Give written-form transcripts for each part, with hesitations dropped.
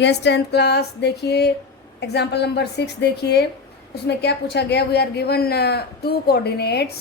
Yes 10th class देखिए example number 6 देखिए, उसमें क्या पूछा गया। We are given 2 coordinates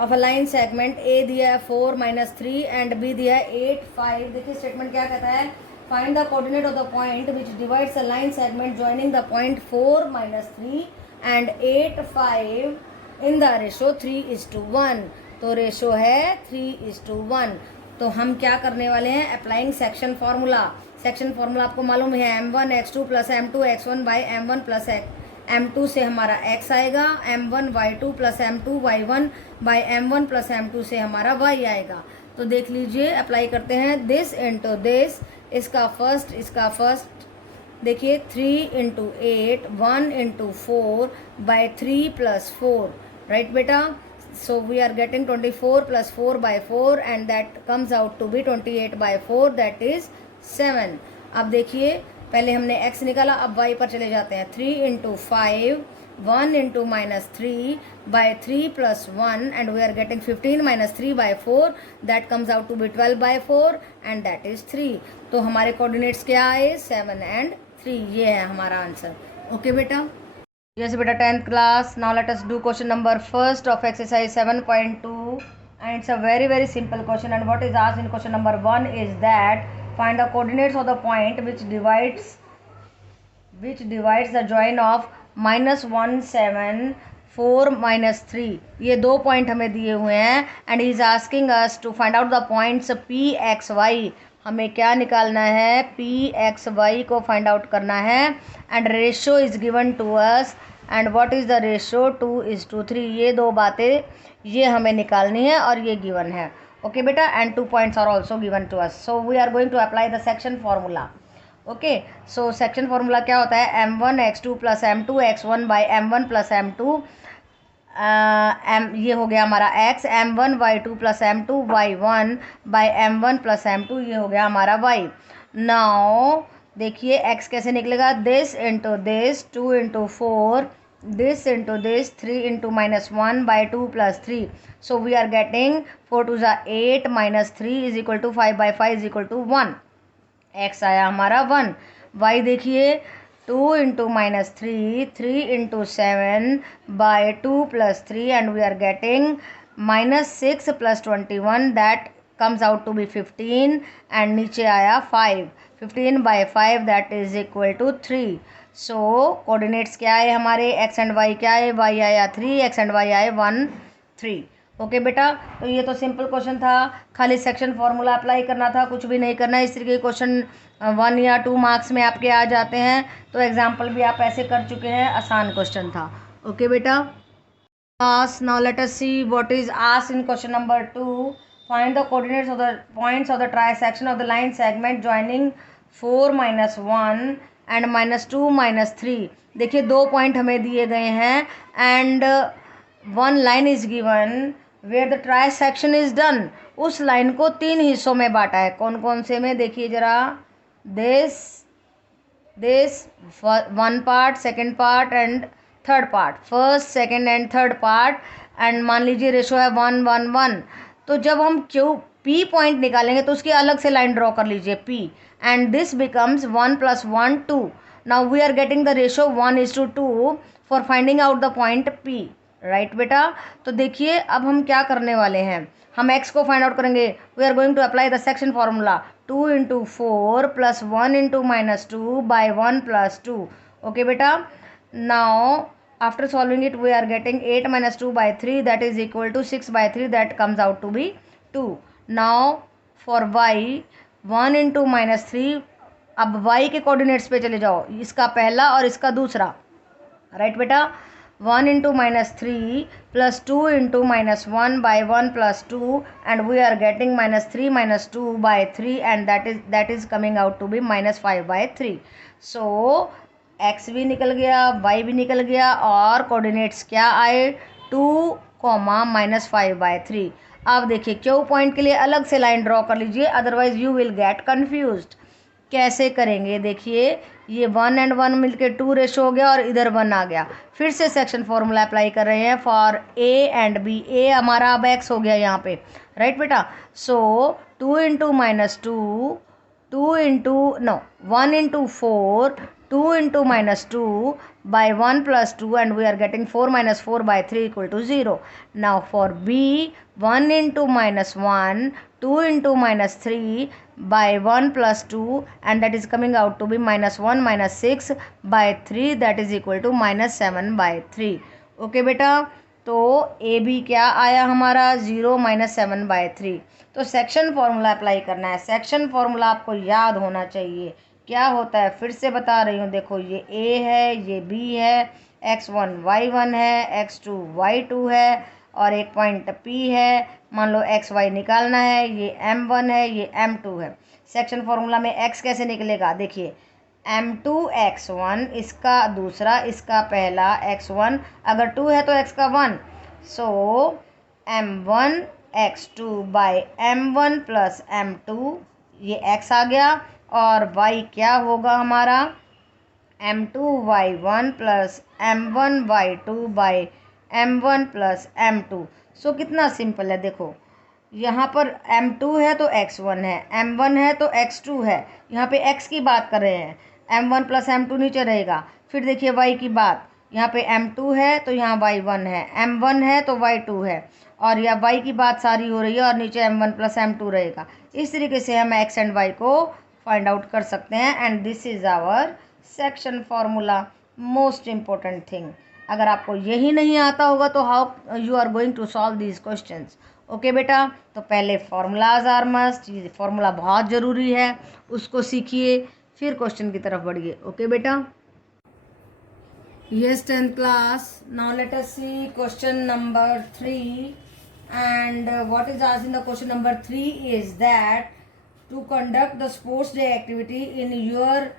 of a line segment, A दिया है 4 - 3 एंड बी दिया है 8 5। देखिए स्टेटमेंट क्या कहता है, find the coordinate of the point which divides a line segment joining the point 4 - 3 and 8 5 in the ratio 3:1। तो रेशो है 3:1। तो हम क्या करने वाले हैं, applying section formula. Section formula आपको मालूम है, m1 x2 + m2 x1 by m1 + m2 से हमारा x आएगा, m1 y2 + m2 y1 by m1 + m2 से हमारा y आएगा। तो देख लीजिए, अप्लाई करते हैं दिस इंटू दिस, इसका फर्स्ट देखिए 3 × 8 1 × 4 बाई 3 + 4, राइट बेटा। So we are getting 24 + 4 by 4 and that comes out to be 28 by 4, that is 7। अब देखिए पहले हमने x निकाला, अब y पर चले जाते हैं। 3 × 5 1 × -3 by 3 + 1 and we are getting 15 - 3 by 4, that comes out to be 12 by 4 and that is 3। तो हमारे कोऑर्डिनेट्स क्या आए, 7 and 3। ये है हमारा आंसर। ओके बेटा। Yes beta 10th class, now let us do question number first of exercise 7.2 and it's a very simple question, and what is asked in question number 1 is that find the coordinates of the point which divides the join of -1 7 4 - 3। ये दो point हमें दिए हुए हैं and he is asking us to find out the points P X Y. हमें क्या निकालना है, पी एक्स वाई को फाइंड आउट करना है and ratio is given to us and what is the ratio 2:3। ये दो बातें ये हमें निकालनी है और ये गिवन है। ओके बेटा, and 2 points are also given to us, so we are going to apply the section formula. Okay, so section formula क्या होता है, m1 x2 + m2 x1 by m1 + m2 ये हो गया हमारा x, m1 y2 + m2 y1 by m1 + m2 ये हो गया हमारा y। नाउ देखिए x कैसे निकलेगा, this into this 2 × 4 this into this 3 × -1 by 2 + 3, so we are getting 4 2 8 - 3 = 5 by 5 = 1। x आया हमारा 1। y देखिए 2 × -3 3 × 7 by 2 + 3 and we are getting -6 + 21, that comes out to be 15 and नीचे आया 5, 15 by 5 that is equal to 3। So coordinates क्या है हमारे, x and y क्या है, y आया 3, x एंड y आए 1 3। ओके बेटा, तो ये तो सिंपल क्वेश्चन था, खाली सेक्शन फार्मूला अप्लाई करना था, कुछ भी नहीं करना। इस तरीके के क्वेश्चन 1 या 2 मार्क्स में आपके आ जाते हैं, तो एग्जाम्पल भी आप ऐसे कर चुके हैं, आसान क्वेश्चन था। ओके बेटा, now let us see what is asked in question number 2। find the coordinates of the points of the trisection of the line segment joining 4 - 1 and -2 - 3। देखिए दो पॉइंट हमें दिए गए हैं and one line is given where the trisection is done. उस line को 3 हिस्सों में बांटा है, कौन कौन से में देखिए जरा, this 1 part, second part and third part, first second and third part, and मान लीजिए रेशो है 1 1 1। तो जब हम क्यू पी पॉइंट निकालेंगे तो उसकी अलग से लाइन ड्रॉ कर लीजिए P, and this becomes 1 + 1 2। Now we are getting the ratio 1:2 for finding out the point P, right बेटा। तो देखिए अब हम क्या करने वाले हैं, हम x को फाइंड आउट करेंगे। We are going to apply the section formula 2 × 4 + 1 × -2 by 1 + 2। Okay बेटा, now after solving it we are getting 8 - 2 by 3 that is equal to 6 by 3, that comes out to be 2। now for y 1 × -3, अब y के coordinates पे चले जाओ, इसका पहला और इसका दूसरा, राइट बेटा। 1 × -3 + 2 × -1 by 1 + 2 and we are getting -3 - 2 by 3 and that is coming out to be -5 by 3। so x भी निकल गया, y भी निकल गया और कोऑर्डिनेट्स क्या आए, 2, -5 by 3। अब देखिए क्यू पॉइंट के लिए अलग से लाइन ड्रॉ कर लीजिए, otherwise you will get confused. कैसे करेंगे, देखिए ये 1 and 1 मिलके 2 रेशो हो गया और इधर 1 आ गया। फिर से सेक्शन फॉर्मूला अप्लाई कर रहे हैं फॉर ए एंड बी। ए हमारा अब x हो गया यहाँ पे, राइट बेटा। सो 2 × -2 2 into, no, 1 into 4, 2 into minus 2 by 1 plus 2, and we are getting 4 minus 4 by 3 equal to 0. Now for B, 1 into minus 1, 2 into minus 3 by 1 plus 2, and that is coming out to be minus 1 minus 6 by 3, that is equal to minus 7 by 3. Okay बेटा, तो A B क्या आया हमारा 0 minus 7 bye 3. तो section formula apply करना है. Section formula आपको याद होना चाहिए. क्या होता है फिर से बता रही हूँ. देखो ये ए है, ये बी है, x1 y1 है, x2 y2 है, और एक पॉइंट P है. मान लो xy निकालना है. ये m1 है, ये m2 है. सेक्शन फॉर्मूला में x कैसे निकलेगा. देखिए m2 x1, इसका दूसरा, इसका पहला x1, अगर 2 है तो x का 1, सो m1 x2 bye m1 plus m2, ये x आ गया. और y क्या होगा हमारा m2 y1 plus m1 y2 bye m1 plus m2. सो कितना सिंपल है. देखो यहाँ पर m2 है तो x1 है, m1 है तो x2 है. यहाँ पे x की बात कर रहे हैं. m1 प्लस m2 नीचे रहेगा. फिर देखिए y की बात, यहाँ पे m2 है तो यहाँ y1 है, m1 है तो y2 है, और यह y की बात सारी हो रही है और नीचे m1 प्लस m2 रहेगा. इस तरीके से हम x एंड y को फाइंड आउट कर सकते हैं. And this is our section formula. Most important thing. अगर आपको यही नहीं आता होगा तो how you are going to solve these questions. Okay बेटा, तो पहले फार्मूलाज आर मस्ट. ये फार्मूला बहुत ज़रूरी है, उसको सीखिए, फिर क्वेश्चन की तरफ बढ़िए. ओके बेटा. Yes 10th class. Now let us see question number 3. And what is asked in the question number 3 is that to conduct the sports day activity in your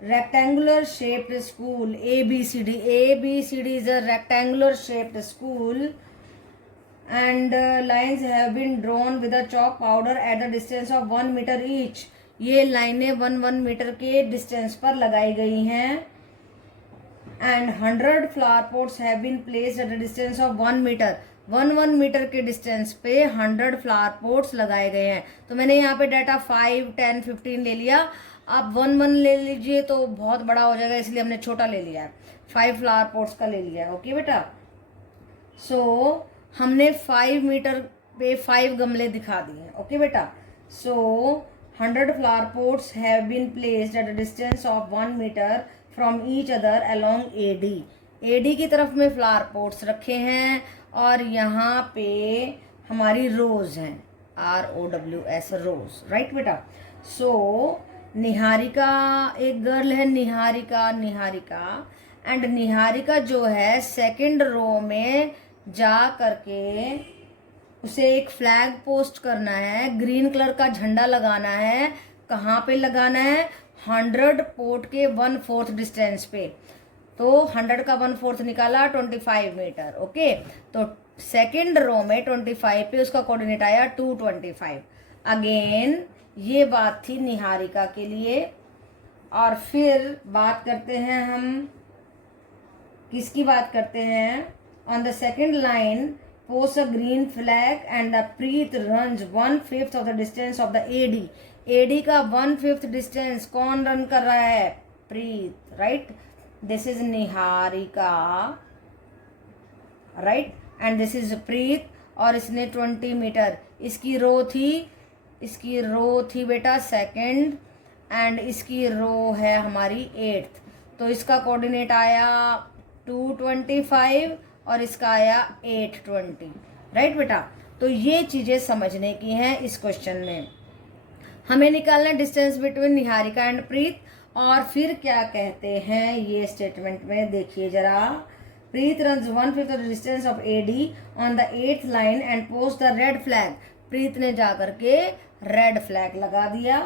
rectangular shaped school ABCD. ABCD is a rectangular shaped school, and lines have been drawn with a chalk powder at the distance of 1 meter each. ये लाइनें 1 metre के distance पर लगाई गई हैं. And 100 flower pots have been placed at the distance of 1 metre. 1 metre के distance पे 100 flower pots लगाए गए हैं. तो मैंने यहाँ पे डाटा 5, 10, 15 ले लिया. आप 1 ले लीजिए तो बहुत बड़ा हो जाएगा, इसलिए हमने छोटा ले लिया है. 5 फ्लावर पोट्स का ले लिया है. ओके बेटा. सो हमने 5 मीटर पे 5 गमले दिखा दिए हैं. ओके बेटा. सो 100 flower pots have been placed at a distance of 1 meter from each other along AD. AD की तरफ में फ्लावर पोट्स रखे हैं, और यहाँ पे हमारी रोज हैं, ROWS रोज. राइट बेटा. सो निहारिका एक गर्ल है, निहारिका एंड निहारिका जो है सेकंड रो में जा करके उसे एक फ्लैग पोस्ट करना है. ग्रीन कलर का झंडा लगाना है. कहाँ पे लगाना है. 100 पोट के 1/4 डिस्टेंस पे. तो 100 का 1/4 निकाला 25 मीटर. ओके. तो सेकंड रो में 25 पे उसका कोऑर्डिनेट आया 225. अगेन ये बात थी निहारिका के लिए. और फिर बात करते हैं हम, किसकी बात करते हैं. On the second line post a green flag and the Preet runs 1/5 of the distance of the AD. AD का 1/5 डिस्टेंस कौन रन कर रहा है. Preet. Right. This is Niharika. Right. And this is Preet. और इसने 20 मीटर. इसकी रो थी बेटा सेकंड, एंड इसकी रो है हमारी 8th. तो इसका कोऑर्डिनेट आया 225 और इसका आया 820. राइट बेटा. तो ये चीज़ें समझने की हैं इस क्वेश्चन में. हमें निकालना डिस्टेंस बिटवीन निहारिका एंड प्रीत. और फिर क्या कहते हैं ये स्टेटमेंट में, देखिए जरा. Preet runs 1/5 of the distance of AD on the 8th line and post the red flag. Preet ने जा करके रेड फ्लैग लगा दिया.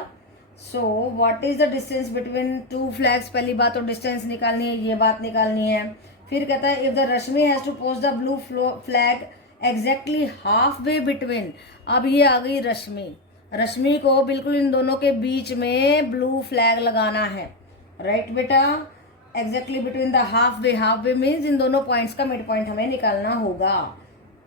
So what is the distance between 2 flags. पहली बात तो डिस्टेंस निकालनी है, ये बात निकालनी है. फिर कहता है if the Rashmi has to post the blue flag exactly half way between. अब ये आ गई रश्मि को बिल्कुल इन दोनों के बीच में ब्लू फ्लैग लगाना है. राइट बेटा. Exactly between the half way means इन दोनों पॉइंट्स का मिड पॉइंट हमें निकालना होगा.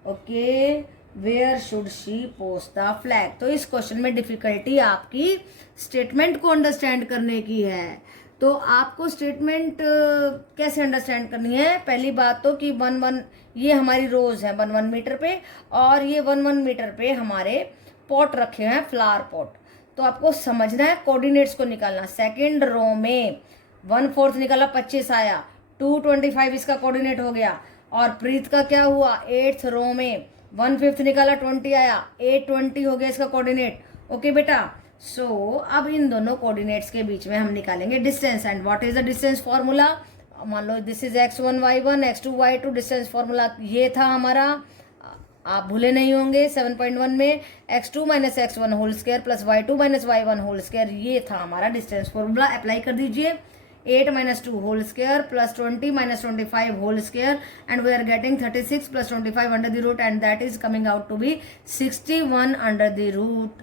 Okay. Where should she post the flag. तो इस क्वेश्चन में डिफिकल्टी आपकी स्टेटमेंट को अंडरस्टैंड करने की है। तो आपको स्टेटमेंट कैसे अंडरस्टैंड करनी है? पहली बात तो कि 1 ये हमारी रोज है 1 मीटर पे, और ये 1 मीटर पे हमारे पॉट रखे हैं, फ्लावर पॉट। तो आपको समझना है, कोऑर्डिनेट्स को निकालना। सेकेंड रो में 1/4 निकाला 25 आया, 225 इसका कोऑर्डिनेट हो गया। और प्रीत का क्या हुआ, 8th रो में 1/5 निकाला 20 आया, 820 हो गया इसका कोऑर्डिनेट। ओके बेटा, सो अब इन दोनों कोऑर्डिनेट्स के बीच में हम निकालेंगे distance. And what is the distance formula? मान लो this is x1 y1 x2 y2, distance formula ये था हमारा, आप भूले नहीं होंगे 7.1 में, x2 - x1 whole square plus y2 - y1 whole square, ये था हमारा डिस्टेंस फॉर्मूला। अप्लाई कर दीजिए। 8 - 2 whole square plus 20 - 25 whole square, and we are getting 36 + 25 under the root, and that is coming out to be 61 under the root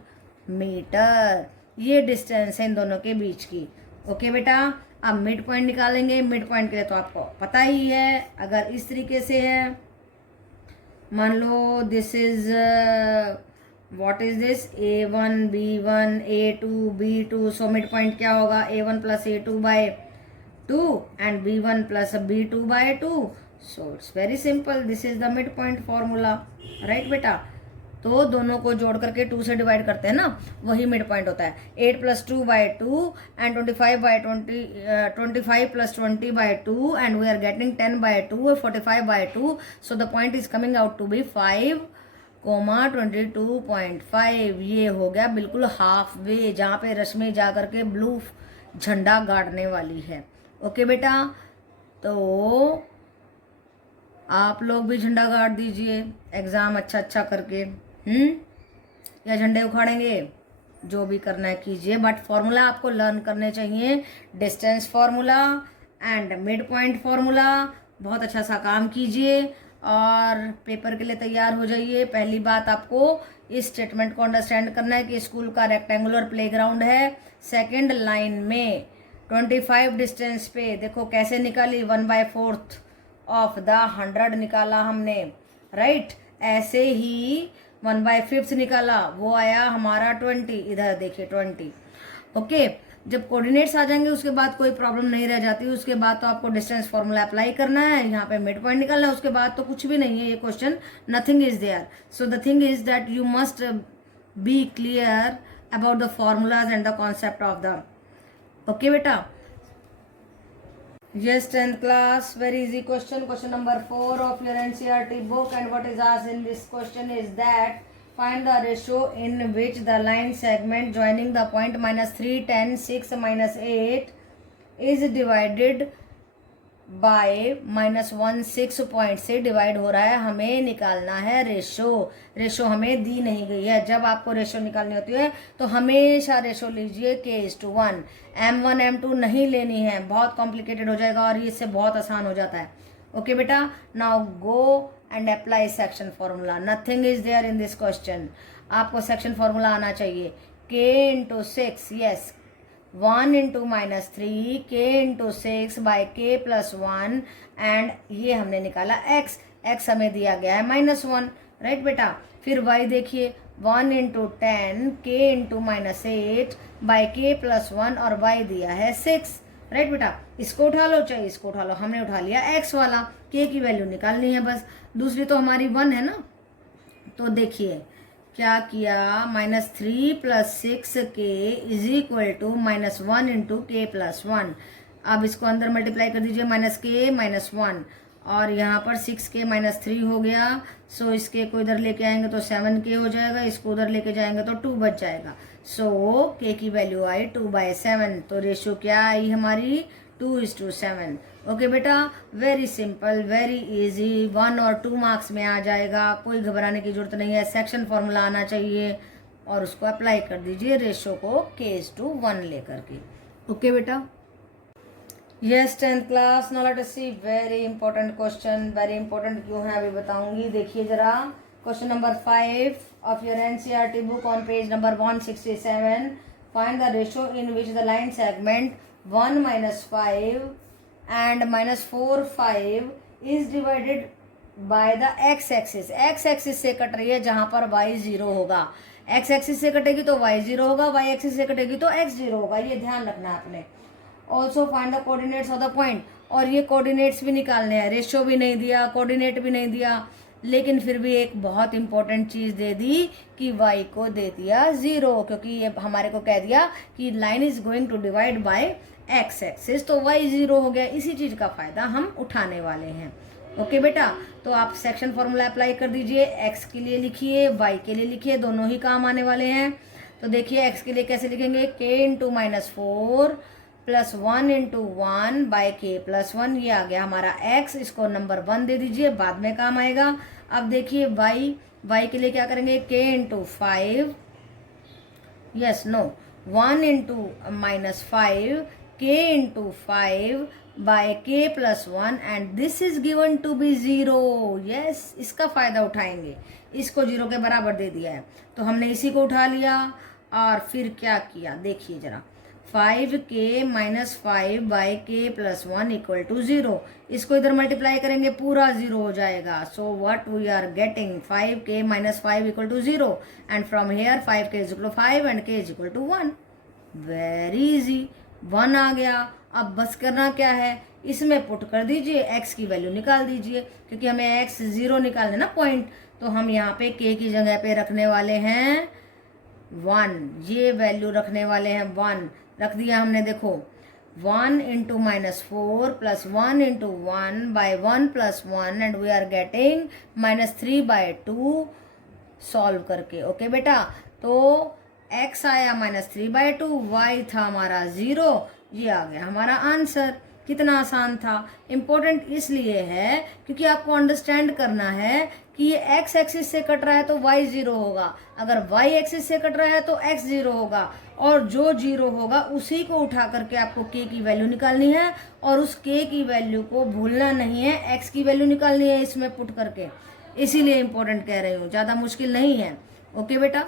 metre. ये distance है इन दोनों के बीच की। ओके बेटा, अब मिड पॉइंट निकालेंगे। मिड पॉइंट के लिए तो आपको पता ही है, अगर इस तरीके से है, मान लो this is what is this, a1 b1 a2 b2, so mid point क्या होगा, a1 + a2/2 and b1 + b2/2। So it's very simple, this is the mid point formula, right बेटा। तो दोनों को जोड़ करके 2 से डिवाइड करते हैं ना, वही मिड पॉइंट होता है। 8 + 2/2 and 25 + 20/2, and we are getting 10/2 45/2। So the point is coming out to be 5,22.5। ये हो गया बिल्कुल हाफ वे, जहाँ पे रश्मि जा करके ब्लू झंडा गाड़ने वाली है। ओके बेटा, तो आप लोग भी झंडा गाड़ दीजिए एग्जाम अच्छा करके, या झंडे उखाड़ेंगे, जो भी करना है कीजिए, बट फॉर्मूला आपको लर्न करने चाहिए। Distance formula and mid point formula, बहुत अच्छा सा काम कीजिए और पेपर के लिए तैयार हो जाइए। पहली बात, आपको इस स्टेटमेंट को अंडरस्टैंड करना है कि स्कूल का रेक्टेंगुलर प्लेग्राउंड है। सेकेंड लाइन में 25 डिस्टेंस पे देखो कैसे निकाली, 1/4 ऑफ द 100 निकाला हमने, राइट। ऐसे ही 1/5 निकाला, वो आया हमारा 20, इधर देखिए 20। ओके, जब कोऑर्डिनेट्स आ जाएंगे उसके बाद कोई प्रॉब्लम नहीं रह जाती। उसके बाद तो आपको डिस्टेंस फॉर्मूला अप्लाई करना है, यहाँ पे मिड पॉइंट निकालना है, उसके बाद तो कुछ भी नहीं है ये question, nothing is there. So the thing is that you must be clear about the formulas and the concept of the, okay बेटा। Yes, 10th class, very easy question. Question number 4 of your NCERT book, and what is asked in this question is that find the ratio in which the line segment joining the point -3, 10, 6, -8 is divided by -1, 6 point से divide हो रहा है। हमें निकालना है ratio. Ratio हमें दी नहीं गई है। जब आपको रेशो निकालनी होती है तो हमेशा रेशो लीजिए k:1। m1 m2 नहीं लेनी है, बहुत कॉम्प्लिकेटेड हो जाएगा और इससे बहुत आसान हो जाता है। ओके बेटा, now go and apply section formula. Nothing is there in this question. आपको सेक्शन फॉर्मूला आना चाहिए। k × 6, yes, 1 × -3 k × 6 by k + 1, and ये हमने निकाला x। x हमें दिया गया है -1, राइट बेटा। फिर y देखिए, 1 × 10 k × -8 by k + 1, और y दिया है 6, राइट बेटा। इसको उठा लो चाहे इसको उठा लो, हमने उठा लिया x वाला। k की वैल्यू निकालनी है बस, दूसरी तो हमारी 1 है ना। तो देखिए क्या किया, -3 + 6k = -1 × k + 1। अब इसको अंदर मल्टीप्लाई कर दीजिए, -k -1, और यहाँ पर 6k -3 हो गया। सो इसके को इधर लेके आएंगे तो 7k हो जाएगा, इसको उधर लेके जाएंगे तो 2 बच जाएगा। सो k की वैल्यू आई 2/7। तो रेशियो क्या आई हमारी, 2:7। ओके बेटा, वेरी सिंपल, वेरी इजी, 1 और 2 मार्क्स में आ जाएगा, कोई घबराने की जरूरत नहीं है। सेक्शन फॉर्मूला आना चाहिए और उसको अप्लाई कर दीजिए रेशो को k:1 लेकर के। ओके बेटा। Yes 10th class, now let us see very important question. Very important क्यों है अभी बताऊंगी। देखिए जरा, question number 5 of your NCERT book on page number 167। Find the ratio in which the line segment 1 - 5 and -4, 5 is divided by the x axis, x axis से cut रही है जहां पर y 0 होगा। एक्स एक्सिस से कटेगी तो y 0 होगा, y एक्सिस से कटेगी तो x 0 होगा, ये ध्यान रखना है आपने। Also find the coordinates of the point, और ये कोऑर्डिनेट्स भी निकालने हैं, रेशियो भी नहीं दिया, कोऑर्डिनेट भी नहीं दिया, लेकिन फिर भी एक बहुत इंपॉर्टेंट चीज दे दी कि y को दे दिया 0, क्योंकि ये हमारे को कह दिया कि line is going to divide by x axis, तो y 0 हो गया। इसी चीज का फायदा हम उठाने वाले हैं। ओके बेटा, तो आप सेक्शन फॉर्मूला अप्लाई कर दीजिए, x के लिए लिखिए, y के लिए लिखिए, दोनों ही काम आने वाले हैं। तो देखिए x के लिए कैसे लिखेंगे, k into -4 plus 1 into 1 by k plus 1, ये आ गया हमारा x, इसको नंबर 1 दे दीजिए, बाद में काम आएगा। अब देखिए y के लिए क्या करेंगे, k into 5, yes no 1 into -5 k into 5 by k plus 1 and this is given to be 0। Yes, इसका फायदा उठाएंगे, इसको 0 के बराबर दे दिया है, तो हमने इसी को उठा लिया और फिर क्या किया देखिए जरा, 5k minus 5 by k plus 1 equal to 0, इसको इधर मल्टीप्लाई करेंगे पूरा 0 हो जाएगा। So what we are getting, 5k minus 5 equal to 0 and from here 5k is equal to 5 and k is equal to 1। Very easy, 1 आ गया। अब बस करना क्या है, इसमें पुट कर दीजिए, x की वैल्यू निकाल दीजिए, क्योंकि हमें x 0 निकालना ना पॉइंट, तो हम यहाँ पे k की जगह पे रखने वाले हैं 1, ये वैल्यू रखने वाले हैं 1, रख दिया हमने। देखो 1 into -4 plus 1 into 1 by 1 plus 1 and we are getting -3/2 solve करके। ओके बेटा, तो x आया -3/2, y था हमारा 0, ये आ गया हमारा आंसर। कितना आसान था। इम्पोर्टेंट इसलिए है क्योंकि आपको अंडरस्टैंड करना है कि ये x एक्सिस से कट रहा है तो y 0 होगा, अगर y एक्सिस से कट रहा है तो x 0 होगा, और जो 0 होगा उसी को उठा करके आपको k की वैल्यू निकालनी है, और उस k की वैल्यू को भूलना नहीं है, x की वैल्यू निकालनी है इसमें पुट करके, इसीलिए इम्पोर्टेंट कह रही हूँ, ज़्यादा मुश्किल नहीं है। ओके बेटा।